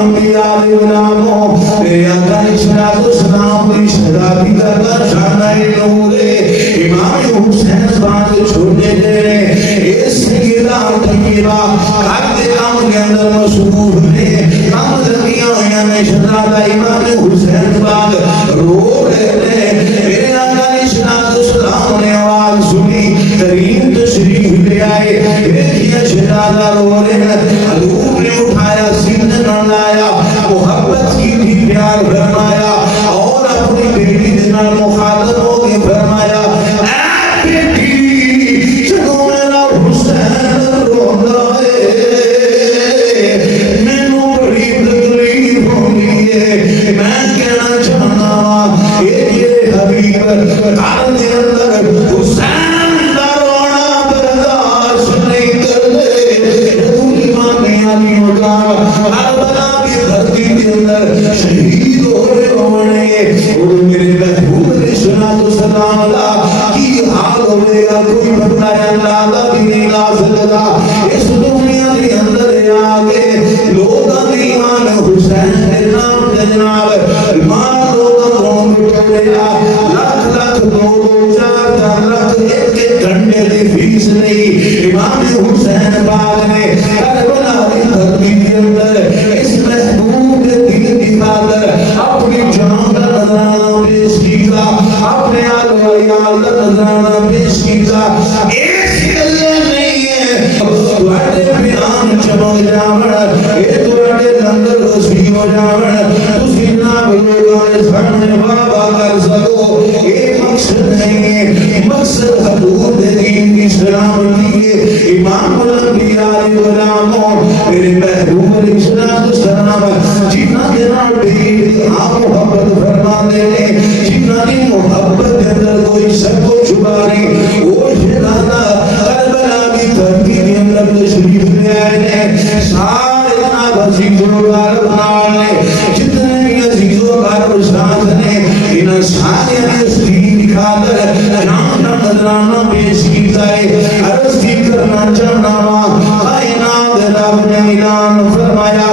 الانبیاء غلاموں میرے آقا نے صلاۃ والسلام کی شہزادی کا جانا نور امام حسین بات چھوڑے دے اس سیدہ طیبہ حق کام کے اندر مصروف ہے کام لگیاں میں شہزادہ امام حسین بات رو رہے میرے آقا نے صلاۃ والسلام نے آواز سنی کریم تشریف لے آئے دیکھیے شہزادہ رو رہے حضور نے اٹھایا سینے نہ لایا محبت کی بھی پیار فرمایا اور اپنی بیٹی دینا مخاطب ہو کے فرمایا اے بیٹی جدو میرا حسین رونا ہے مینوں بڑی تکلیف ہوندی ہے میں کہنا چاہنا یہ حبیب گھر دے اندر حسین دا رونا برداشت نہیں کرتے امام علی مقام کربلا کی دھرتی کے اندر شہید ہو رہے ہونے اور میرے محبوب علیہ الصلوۃ والسلام اللہ کی حال ہوئے گا کوئی بندہ اللہ بھی نہیں لا سکتا اس دنیا کے اندر آگے لوگاں نے ایمان حسین کے نام جناب ماں لوگاں مٹھے لاکھ لاکھ دو چار چار لاکھ ایک گھنٹے کی فیس نہیں امام حسین پاک نے کربلا کی دھرتی کے اندر اس محبوب دل کی خاطر اپنی جان کا نذرانہ پیش کیا اپنے آل و عیال کا نذرانہ پیش کیا ایک گلے نہیں ہے تواڈے بیان چمک جاون اے تواڈے لنگر رسی ہو جاون تسی نہ لوگاں دے سامنے بابا کر سکو یہ مقصد نہیں ہے مقصد حضور دے دین کی سلامتی ہے امام الانبیاء غلاموں میرے محبوب علیہ الصلوۃ والسلام جنہاں کے نال بھی آپ محبت فرما دے جنہاں کی محبت کے اندر کوئی شک و شبہ نہیں وہ شہزادہ کربلا کی دھرتی کے اندر تشریف لے آئے ہیں سارے جناب عزیزوں غالب نال نے جتنے بھی عزیزوں غالب ساتھ نے ان سارے نے اس دین کی خاطر جان کا نذرانہ پیش کیتا ہے عرض کی کرنا چاہنا کائنات رب نے اعلان فرمایا